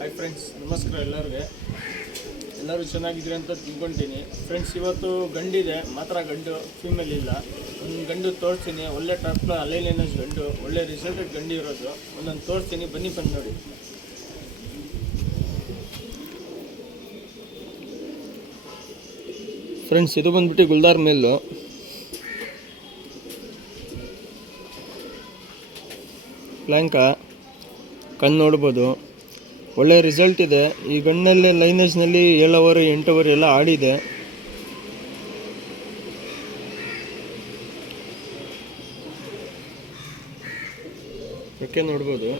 Hi friends, ನಮಸ್ಕಾರ ಎಲ್ಲರೂ ಚೆನ್ನಾಗಿದ್ದೀರಿ ಅಂತ ತಿಳ್ಕೊತೀನಿ. ಫ್ರೆಂಡ್ಸ್, ಇವತ್ತು ಗಂಡಿದೆ ಮಾತ್ರ, ಗಂಡು ಫೀಮೇಲ್ ಇಲ್ಲ. ಒಂದು ಗಂಡು ತೋರಿಸ್ತೀನಿ, ಒಳ್ಳೆ ಟಾಪ್ ಅಲೈಲಿನಸ್ ಗಂಡು, ಒಳ್ಳೆ ರಿಸಲ್ಟೆಡ್ ಗಂಡು ಇರೋದು. ಒಂದೊಂದು ತೋರಿಸ್ತೀನಿ, ಬನ್ನಿ ನೋಡಿ. ಫ್ರೆಂಡ್ಸ್, ಇದು ಬಂದ್ಬಿಟ್ಟು ಗುಲ್ದಾರ್ ಮೇಲು. ಪ್ಲ್ಯಾಂಕ ಕಣ್ಣು ನೋಡ್ಬೋದು, ಒಳ್ಳೆ ರಿಸಲ್ಟ್ ಇದೆ. ಈ ಗಣ್ಣಲ್ಲೇ ಲೈನೇಜ್ನಲ್ಲಿ 7 ಓವರ್ 8 ಓವರ್ ಎಲ್ಲ ಆಡಿದೆ. ರೆಕ್ಕೆ ನೋಡ್ಬೋದು.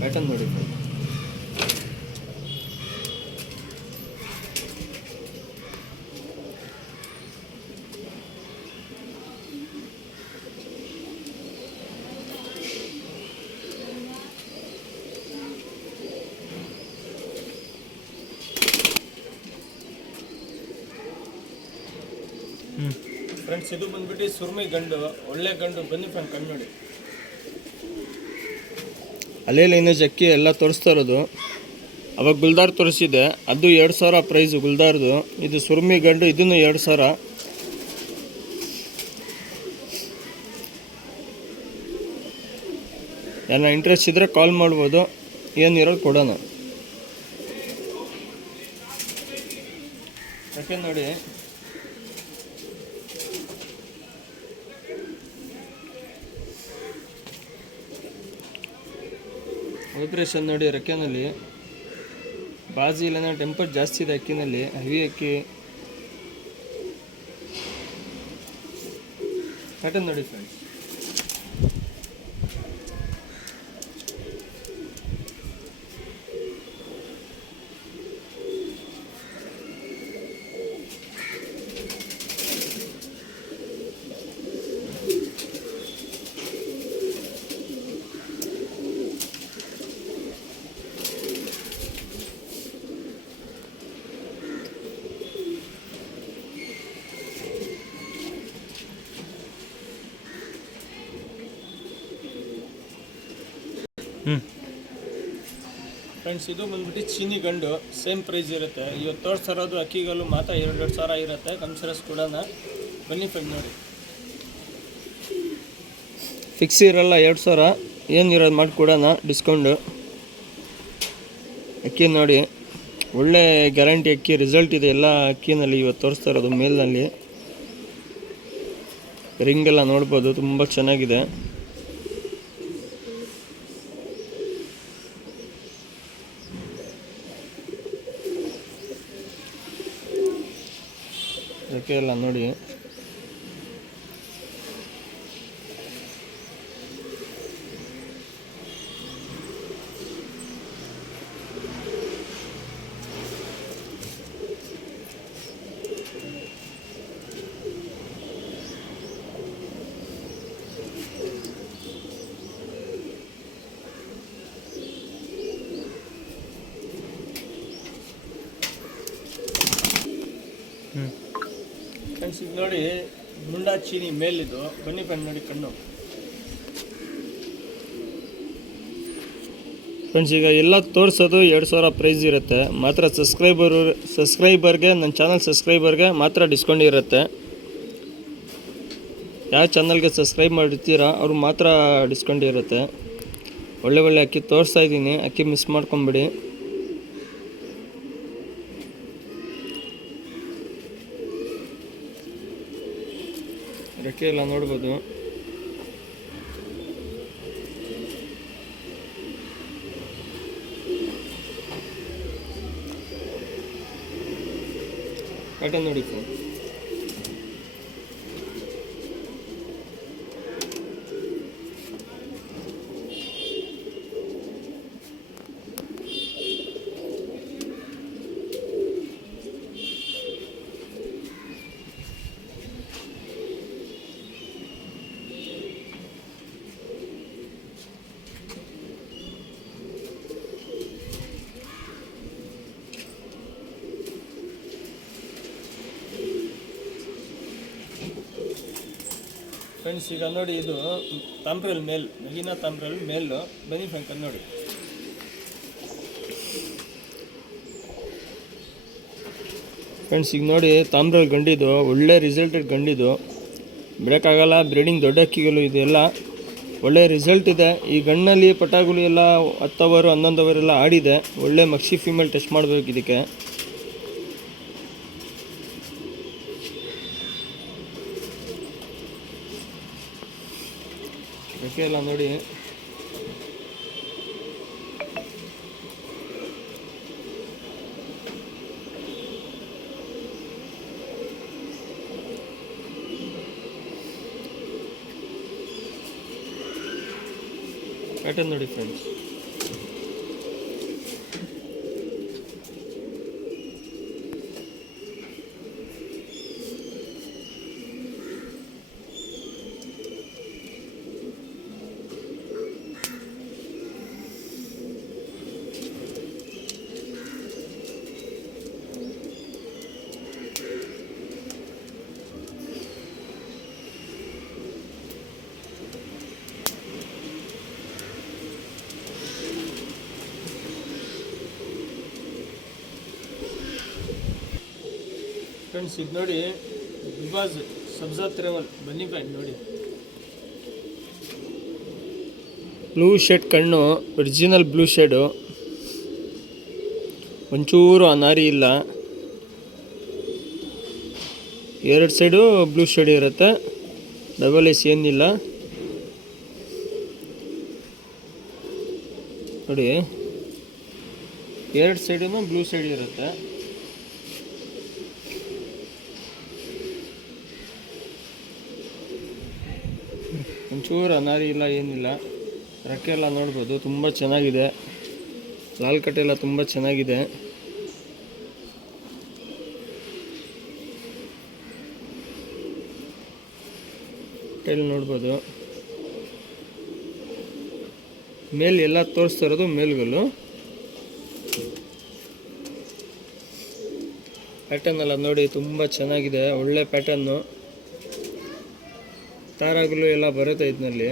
ಪ್ಯಾಟರ್ನ್ ನೋಡಿ. ಫ್ರೆಂಡ್ಸ್, ಇದು ಬಂದ್ಬಿಟ್ಟು ಸುರ್ಮಿ ಗಂಡು, ಒಳ್ಳೆ ಗಂಡು. ಬನ್ನಿ ಫ್ರೆಂಡ್, ಕಣ್ಣು ನೋಡಿ. ಅಲ್ಲೇ ಲೈನೇಜ್ ಅಕ್ಕಿ ಎಲ್ಲ ತೋರಿಸ್ತಾ ಇರೋದು. ಅವಾಗ ಗುಲ್ದಾರ್ ತೋರಿಸಿದೆ, ಅದು 2000 ಪ್ರೈಸು ಗುಲ್ದಾರ್ದು. ಇದು ಸುರ್ಮಿ ಗಂಡು, ಇದನ್ನು 2000. ಎಲ್ಲ ಇಂಟ್ರೆಸ್ಟ್ ಇದ್ದರೆ ಕಾಲ್ ಮಾಡ್ಬೋದು, ಏನಿರೋದು ಕೊಡೋಣ. ಯಾಕೆ ನೋಡಿ, ವೈಬ್ರೇಷನ್ ನೋಡಿ. ರೆಕ್ಕೆನಲ್ಲಿ ಬಾಜಿ ಇಲ್ಲ, ಟೆಂಪರ್ ಜಾಸ್ತಿ ಇದೆ ಅಕ್ಕಿನಲ್ಲಿ, ಹೆವಿ ಅಕ್ಕಿ. ಪ್ಯಾಟರ್ನ್ ನೋಡಿ ಫ್ರೆಂಡ್ಸ್. ಫ್ರೆಂಡ್ಸ್, ಇದು ಬಂದ್ಬಿಟ್ಟು ಚೀನಿ ಗಂಡು, ಸೇಮ್ ಪ್ರೈಸ್ ಇರುತ್ತೆ. ಇವತ್ತು ತೋರಿಸ್ತಾರೋದು ಅಕ್ಕಿಗಲ್ಲು ಮಾತ್ರ 2,000 ಇರುತ್ತೆ. ಕನ್ಸರಸ್ ಕೂಡ ಬನ್ನಿ ಫ್ರೆಂಡ್ ನೋಡಿ. ಫಿಕ್ಸ್ ಇರಲ್ಲ 2,000, ಏನಿರೋದು ಮಾಡಿಕೊಡೋಣ ಡಿಸ್ಕೌಂಟು. ಅಕ್ಕಿ ನೋಡಿ, ಒಳ್ಳೆ ಗ್ಯಾರಂಟಿ ಅಕ್ಕಿ, ರಿಸಲ್ಟ್ ಇದೆ ಎಲ್ಲ ಅಕ್ಕಿನಲ್ಲಿ. ಇವತ್ತು ತೋರಿಸ್ತಾ ಇರೋದು ಮೇಲ್ನಲ್ಲಿ ರಿಂಗೆಲ್ಲ ನೋಡ್ಬೋದು, ತುಂಬ ಚೆನ್ನಾಗಿದೆ. ರೆಕ್ಕೆ ಎಲ್ಲ ನೋಡಿ. ಫ್ರೆಂಡ್ಸ್, ಇದು ನೋಡಿ, ಮುಂಡಾ ಚೀನಿ ಮೇಲಿದು. ಬನ್ನಿ ಫ್ರೆಂಡ್ ನೋಡಿ ಕಣ್ಣು. ಫ್ರೆಂಡ್ಸ್, ಈಗ ಎಲ್ಲ ತೋರಿಸೋದು 2,000 ಪ್ರೈಸ್ ಇರುತ್ತೆ. ಮಾತ್ರ ಸಬ್ಸ್ಕ್ರೈಬರ್ಗೆ, ನನ್ನ ಚಾನಲ್ ಸಬ್ಸ್ಕ್ರೈಬರ್ಗೆ ಮಾತ್ರ ಡಿಸ್ಕೌಂಟ್ ಇರುತ್ತೆ. ಯಾವ ಚಾನಲ್ಗೆ ಸಬ್ಸ್ಕ್ರೈಬ್ ಮಾಡಿರ್ತೀರಾ ಅವ್ರು ಮಾತ್ರ ಡಿಸ್ಕೌಂಟ್ ಇರುತ್ತೆ. ಒಳ್ಳೆ ಅಕ್ಕಿ ತೋರಿಸ್ತಾ ಇದ್ದೀನಿ, ಅಕ್ಕಿ ಮಿಸ್ ಮಾಡ್ಕೊಂಬಿಡಿ. ರೆಕ್ಕೆ ಎಲ್ಲ ನೋಡ್ಬೋದು. ಪ್ಯಾಟರ್ನ್ ನೋಡಿ ಸರ್. ಫ್ರೆಂಡ್ಸ್ ಈಗ ನೋಡಿ ಇದು ತಾಮ್ರಲ್ ಮೇಲ್ ನಗೀನಾ ತಾಮ್ರಲ್ ಮೇಲು ಬನ್ನಿ ಫ್ರೆಂಡ್ಸ್ ನೋಡಿ. ಫ್ರೆಂಡ್ಸ್ ಈಗ ನೋಡಿ ತಾಮ್ರಲ್ ಗಂಡಿದು ಒಳ್ಳೆ ರಿಸಲ್ಟೆಡ್ ಗಂಡಿದು, ಬಿಡೋಕ್ಕಾಗಲ್ಲ. ಬ್ರೀಡಿಂಗ್ ದೊಡ್ಡ ಅಕ್ಕಿಗಳು ಇದೆಲ್ಲ ಒಳ್ಳೆ ರಿಸಲ್ಟ್ ಇದೆ. ಈ ಗಣ್ಣಲ್ಲಿ ಪಟಾಗುಳಿ ಎಲ್ಲ 10 ಅವರ್ 11 ಅವರ್ ಎಲ್ಲ ಆಡಿದೆ. ಒಳ್ಳೆ ಮಕ್ಷಿ ಫೀಮೇಲ್ ಟೆಸ್ಟ್ ಮಾಡಬೇಕು ಇದಕ್ಕೆ. ರೆಕ್ಕೆ ಎಲ್ಲ ನೋಡಿ. ಪ್ಯಾಟರ್ನ್ ನೋಡಿ ಫ್ರೆಂಡ್ಸ್. ಫ್ರೆಂಡ್ಸ್ ಇದು ನೋಡಿ ಬಿಬಾಸ್ ಸಬ್ಜಾ ತ್ರೇವಲ್ ಬನ್ನಿ ಫ್ರೆಂಡ್ ನೋಡಿ. ಬ್ಲೂ ಶೇಡ್ ಕಣ್ಣು, ಒರಿಜಿನಲ್ ಬ್ಲೂ ಶೇಡು, ಒಂಚೂರು ಅನಾರಿ ಇಲ್ಲ. 2 ಸೈಡು ಬ್ಲೂ ಶೇಡ್ ಇರುತ್ತೆ, ಡಬಲ್ ಎಸ್ ಏನಿಲ್ಲ ನೋಡಿ. 2 ಸೈಡೂ ಬ್ಲೂ ಶೇಡ್ ಇರುತ್ತೆ. ಒಂಚೂರು ಅನಾರಿ ಇಲ್ಲ, ಏನಿಲ್ಲ. ರೆಕ್ಕೆ ಎಲ್ಲ ನೋಡ್ಬೋದು, ತುಂಬ ಚೆನ್ನಾಗಿದೆ. ಲಾಲ್ ಕಟ್ಟೆ ಎಲ್ಲ ತುಂಬ ಚೆನ್ನಾಗಿದೆ. ಟೈಲ್ ನೋಡ್ಬೋದು. ಮೇಲ್ ಎಲ್ಲ ತೋರಿಸ್ತಾ ಇರೋದು ಮೇಲ್ಗಳು. ಪ್ಯಾಟರ್ನ್ ಎಲ್ಲ ನೋಡಿ ತುಂಬ ಚೆನ್ನಾಗಿದೆ, ಒಳ್ಳೆ ಪ್ಯಾಟರ್ನು. ತಾರಾಗಲು ಎಲ್ಲ ಬರುತ್ತೆ ಇದರಲ್ಲಿ.